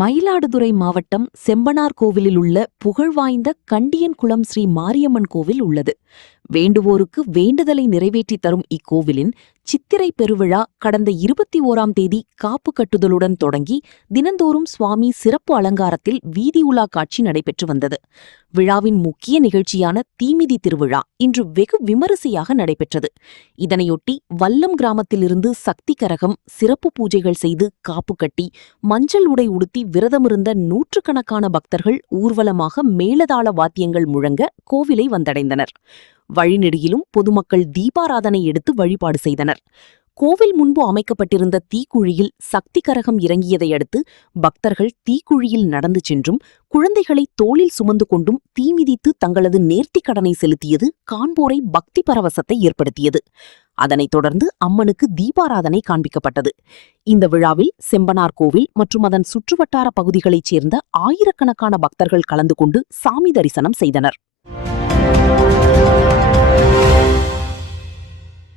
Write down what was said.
மயிலாடுதுறை மாவட்டம் செம்பனார் கோவிலில் உள்ள புகழ்வாய்ந்த கண்டியன்குளம் ஸ்ரீ மாரியம்மன் கோவில் உள்ளது. வேண்டுவோருக்கு வேண்டுதலை நிறைவேற்றித் தரும் இக்கோவிலின் சித்திரை பெருவிழா கடந்த 21ஆம் தேதி காப்பு கட்டுதலுடன் தொடங்கி தினந்தோறும் சுவாமி சிறப்பு அலங்காரத்தில் வீதி உலா காட்சி நடைபெற்று வந்தது. விழாவின் முக்கிய நிகழ்ச்சியான தீமிதி திருவிழா இன்று வெகு விமரிசையாக நடைபெற்றது. இதனையொட்டி வல்லம் கிராமத்திலிருந்து சக்தி கரகம் சிறப்பு பூஜைகள் செய்து காப்பு கட்டி மஞ்சள் உடை உடுத்தி விரதமிருந்த நூற்றுக்கணக்கான பக்தர்கள் ஊர்வலமாக மேளதாள வாத்தியங்கள் முழங்க கோவிலை வந்தடைந்தனர். வழிநெடுகிலும் பொதுமக்கள் தீபாராதனை எடுத்து வழிபாடு செய்தனர். கோவில் முன்பு அமைக்கப்பட்டிருந்த தீக்குழியில் சக்தி கரகம் இறங்கியதை அடுத்து பக்தர்கள் தீக்குழியில் நடந்து சென்றும் குழந்தைகளை தோளில் சுமந்து கொண்டும் தீமிதித்து தங்களது நேர்த்திக் கடனை செலுத்தியது காண்போரை பக்தி பரவசத்தை ஏற்படுத்தியது. அதனைத் தொடர்ந்து அம்மனுக்கு தீபாராதனை காண்பிக்கப்பட்டது. இந்த விழாவில் செம்பனார் கோவில் மற்றும் அதன் சுற்றுவட்டார பகுதிகளைச் சேர்ந்த ஆயிரக்கணக்கான பக்தர்கள் கலந்து கொண்டு சாமி தரிசனம் செய்தனர்.